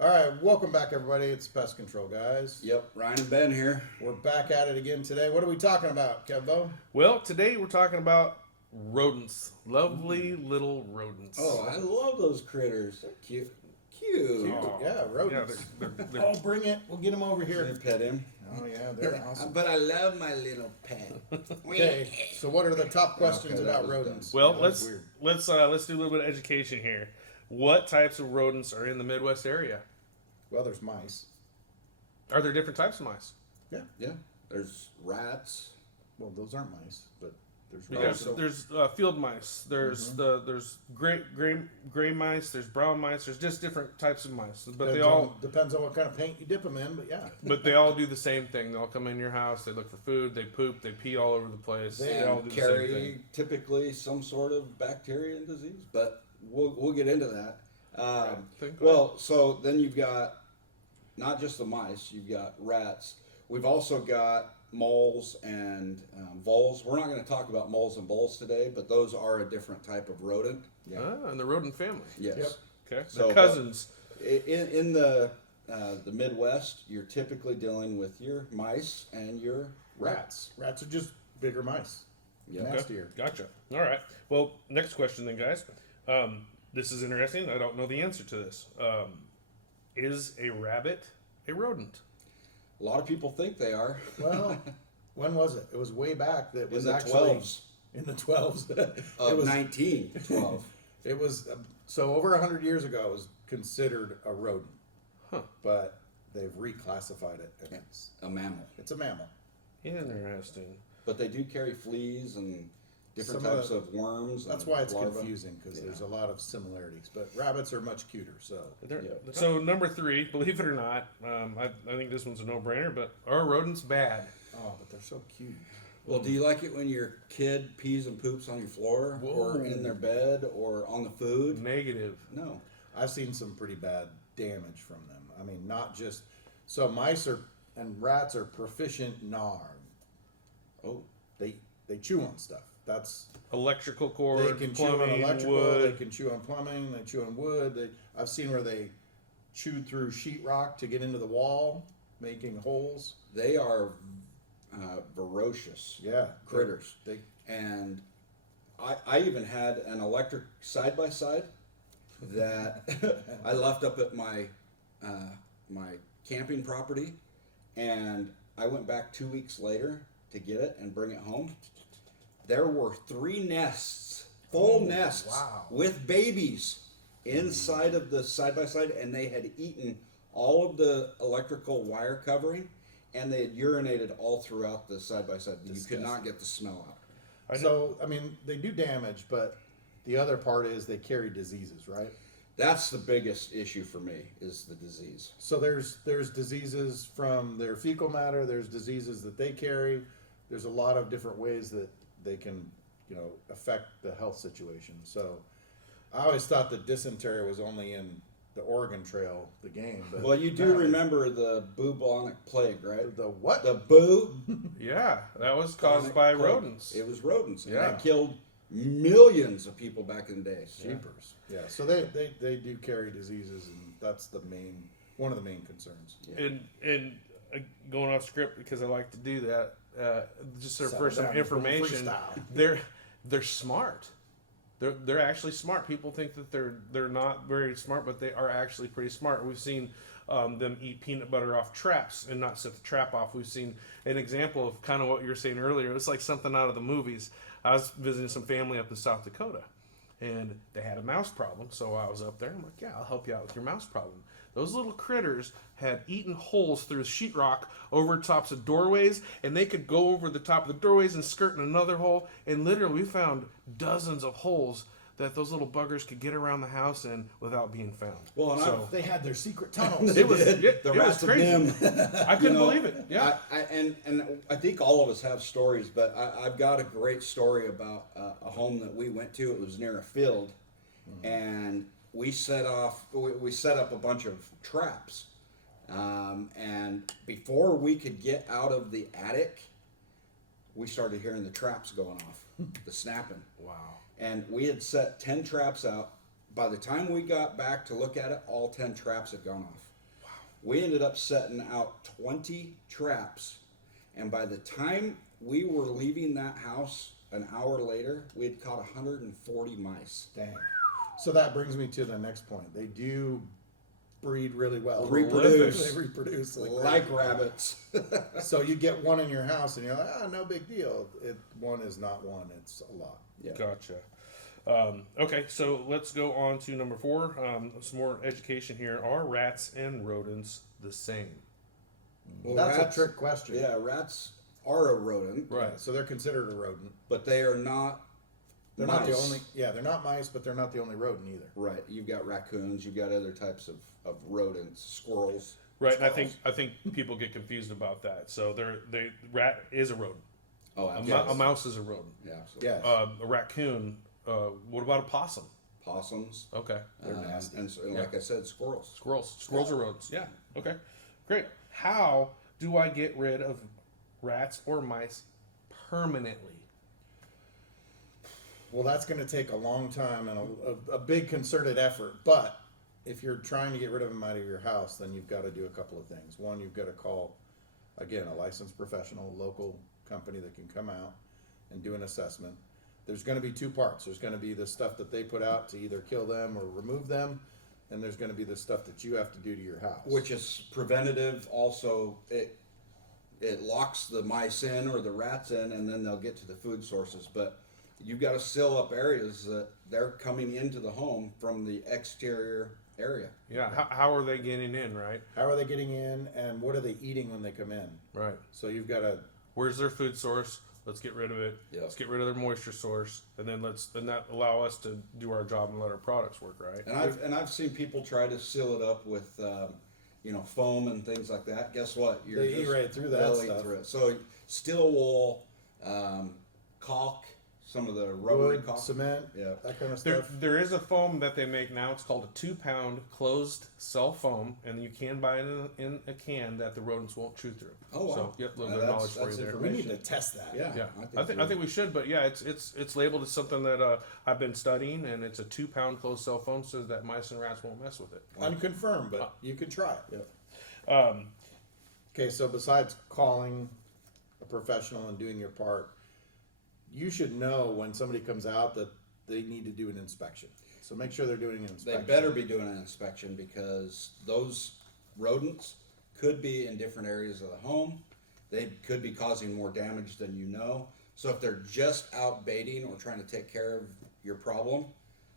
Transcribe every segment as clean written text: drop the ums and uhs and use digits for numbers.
All right, welcome back, everybody. It's Pest Control Guys. Yep, Ryan and Ben here. We're back at it again today. What are we talking about, Kevbo? Well, today we're talking about rodents. Lovely little rodents. Oh, I love those critters. They're cute. Cute. Oh. Yeah, rodents. Yeah, they're Oh, bring it. We'll get them over Can I here. pet him? Oh, yeah, they're awesome. But I love my little pet. Okay, so what are the top questions Okay, that about was rodents? well, Yeah, that's let's weird. let's do a little bit of education here. What types of rodents are in the Midwest area? Well, there's mice. Are there different types of mice? Yeah. Yeah, there's rats. Well, those aren't mice, but there's There's, rodents. there's field mice. There's there's gray mice. There's brown mice. There's just different types of mice, but Depends on what kind of paint you dip them in, but yeah. they all do the same thing. They all come in your house. They look for food. They poop. They pee all over the place. They all do the same thing. Carry typically some sort of bacteria and disease, but we'll get into that. Well, so then you've got not just the mice, you've got rats. We've also got moles and voles. We're not going to talk about moles and voles today, but those are a different type of rodent. In the rodent family. Yes. Yep. Okay, So, they're cousins. In the Midwest, you're typically dealing with your mice and your rats. Rats are just bigger mice. Yeah. Okay, Nastier. gotcha. All right. Well, next question then, guys. This is interesting. I don't know the answer to this. Is a rabbit a rodent? A lot of people think they are. Well, when was it? It was way back that was In the actually 12s. in the 12s. Of it was 1912. It was so over 100 years ago. It was considered a rodent, but they've reclassified it. And A mammal. it's a mammal. Interesting. But they do carry fleas and different Some of types the- of worms. That's and why it's larvae. confusing because there's a lot of similarities. But rabbits are much cuter. So Yeah. So number 3, believe it or not, I think this one's a no-brainer. But are rodents bad? oh, but they're so cute. Well, do you like it when your kid pees and poops on your floor or Whoa. in their bed or on the food? Negative. No. I've seen some pretty bad damage from them. I mean, not just so mice are and rats are proficient gnar. Oh, They chew on stuff. That's Electrical they cord, can chew on plumbing, electrical. wood. They can chew on plumbing. They chew on wood. I've seen where they chewed through sheetrock to get into the wall, making holes. they are ferocious Yeah, critters. They And I even had an electric side by side that I left up at my my camping property, and I went back 2 weeks later to get it and bring it home. There were 3 nests, full nests, wow. with babies inside of the side by side, and they had eaten all of the electrical wire covering, and they had urinated all throughout the side by side. You could not get the smell out. So I mean, they do damage, but the other part is they carry diseases, right? That's the biggest issue for me is the disease. So there's diseases from their fecal matter. There's diseases that they carry. There's a lot of different ways that they can, affect the health situation. So I always thought that dysentery was only in the Oregon Trail, the game. But Well, you do apparently- remember the bubonic plague, right? the what? The boo Yeah, that was caused by plague. rodents. It was rodents. And Yeah. it killed millions of people back in the day. Jeepers. Yeah. So they do carry diseases, and that's one of the main concerns. And going off script because I like to do that. Just Settle for some down, information, freestyle. they're smart. They're actually smart. People think that they're not very smart, but they are actually pretty smart. We've seen them eat peanut butter off traps and not set the trap off. We've seen an example of kind of what you were saying earlier. It was like something out of the movies. I was visiting some family up in South Dakota, and they had a mouse problem. So I was up there. I'm like, yeah, I'll help you out with your mouse problem. Those little critters had eaten holes through sheetrock over tops of doorways, and they could go over the top of the doorways and skirt in another hole. And literally, we found dozens of holes that those little buggers could get around the house in without being found. Well, and so They had their secret tunnels. it was did. it The was rats of crazy. them. I couldn't believe it. Yeah. And I think all of us have stories, but I've got a great story about a home that we went to. It was near a field, and we set up a bunch of traps, and before we could get out of the attic, we started hearing the traps going off, the snapping. Wow. And we had set 10 traps out. By the time we got back to look at it, all 10 traps had gone off. We ended up setting out 20 traps, and by the time we were leaving that house an hour later, we had caught 140 mice. Dang. So that brings me to the next point. They do breed really well. Reproduce. They reproduce Like rabbits. So you get one in your house and you're like, no big deal. One is not one, it's a lot. Yeah. Gotcha. Okay, so let's go on to number 4. Some more education here. Are rats and rodents the same? Well, That's rats- a trick question. Yeah, rats are a rodent, Right. So they're considered a rodent. but they are not. They're mice. not the only. Yeah, they're not mice, but they're not the only rodent either. Right. You've got raccoons. You've got other types of rodents, squirrels. Right, and squirrels. I think people get confused about that. So rat is a rodent. Oh, A absolutely. mouse is a rodent. Yeah, absolutely. Yes. A raccoon. What about a possum? Possums. Okay. They're nasty. And like I said, squirrels. Squirrels are rodents. Yeah. Okay. Great. How do I get rid of rats or mice permanently? Well, that's going to take a long time and a big concerted effort. But if you're trying to get rid of them out of your house, then you've got to do a couple of things. One, you've got to call, again, a licensed professional, local company that can come out and do an assessment. There's going to be 2 parts. There's going to be the stuff that they put out to either kill them or remove them, and there's going to be the stuff that you have to do to your house. Which is preventative. Also, it locks the mice in or the rats in, and then they'll get to the food sources. But you've got to seal up areas that they're coming into the home from the exterior area. Yeah. How are they getting in? Right. how are they getting in, and what are they eating when they come in? Right. So you've got to. Where's their food source? Let's get rid of it. Yeah. Let's get rid of their moisture source, and then that allow us to do our job and let our products work. Right. And I've seen people try to seal it up with foam and things like that. Guess what? They eat right through that they'll eat stuff. through it. So steel wool, caulk, some of the rubbery Wood, caulk. cement, Yeah. that kind of There, stuff. there is a foam that they make now. It's called a 2-pound closed cell foam, and you can buy it in a can that the rodents won't chew through. Oh, wow. So, yep, a little Now bit of that's- knowledge for that's you there. We need information. to test that. Yeah. Yeah, I I think we should, but yeah, it's labeled as something that I've been studying, and it's a 2-pound closed cell foam, so that mice and rats won't mess with it. Unconfirmed, but you can try it. Yeah. Okay, so besides calling a professional and doing your part, you should know when somebody comes out that they need to do an inspection. So make sure they're doing an They inspection. better be doing an inspection because those rodents could be in different areas of the home. They could be causing more damage than you know. So if they're just out baiting or trying to take care of your problem,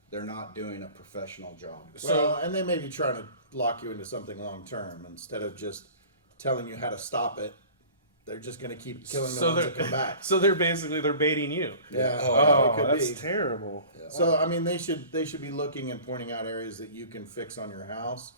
they're not doing a professional job. Well, and they may be trying to lock you into something long term instead of just telling you how to stop it. They're just going to keep killing the ones that come back. So they're baiting you. Yeah. Oh, it could that's be. terrible. So I mean, they should be looking and pointing out areas that you can fix on your house,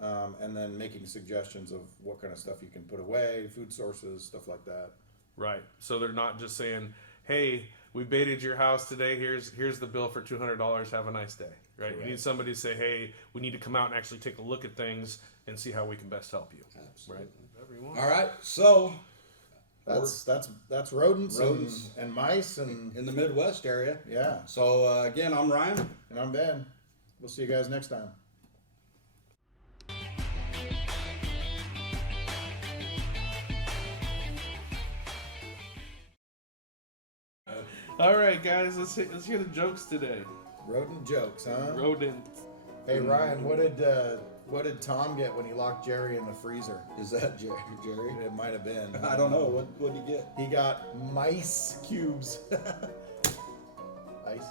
and then making suggestions of what kind of stuff you can put away, food sources, stuff like that. Right. So they're not just saying, "Hey, we baited your house today. Here's the bill for $200. Have a nice day." Right. You need somebody to say, "Hey, we need to come out and actually take a look at things and see how we can best help you." Absolutely. Right. Whatever you want. All right, so That's rodents, Rodents. and mice and in the Midwest area. yeah. So again, I'm Ryan. And I'm Ben. We'll see you guys next time. All right, guys. Let's hear the jokes today. Rodent jokes, huh? Rodent. Hey Ryan, what did Tom get when he locked Jerry in the freezer? Is that Jerry? It might have been. I don't know. What did you get? He got mice cubes. mice.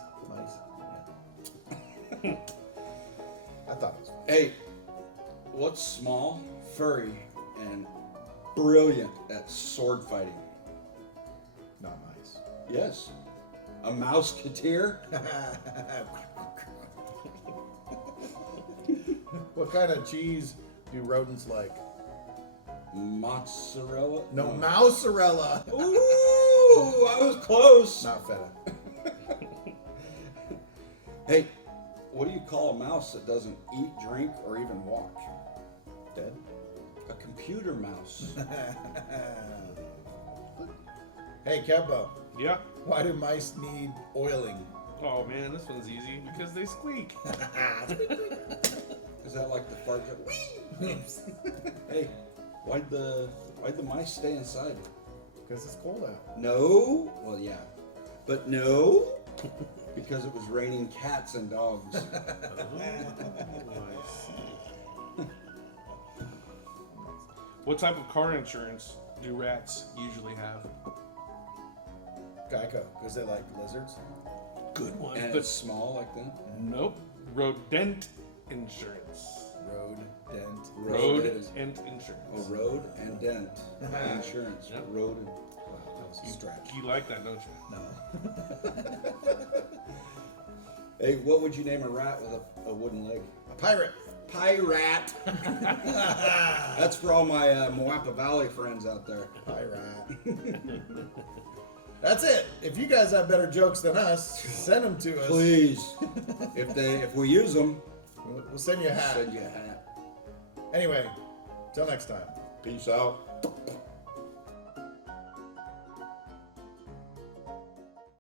Yeah. I thought it was funny. Hey, what's small, furry, and brilliant at sword fighting? Not mice. Yes, a mouseketeer. What kind of cheese do rodents like? Mozzarella? No, mozzarella. Ooh, I was close. Not feta. Hey, what do you call a mouse that doesn't eat, drink, or even walk? Dead. A computer mouse. Hey Kebbo, Yeah. why do mice need oiling? Oh man, this one's easy because they squeak. Because that like the fart? Whee! Hey, why'd the mice stay inside? Because it's cold out. No. Well, yeah, but no, because it was raining cats and dogs. What type of car insurance do rats usually have? Geico, because they like lizards. Good one. And But it's small like that. nope. Rodent insurance. Road, dent. Rodent insurance. Oh, road and dent insurance. Yep. Road and Wow, that was a stretch. You like that, don't you? No. Hey, what would you name a rat with a wooden leg? A pirate. Pirate. That's for all my Moapa Valley friends out there. Pirate. That's it. If you guys have better jokes than us, send them to us. Please, if we use them, We'll send you a hat. send you a hat. Anyway, till next time. Peace out.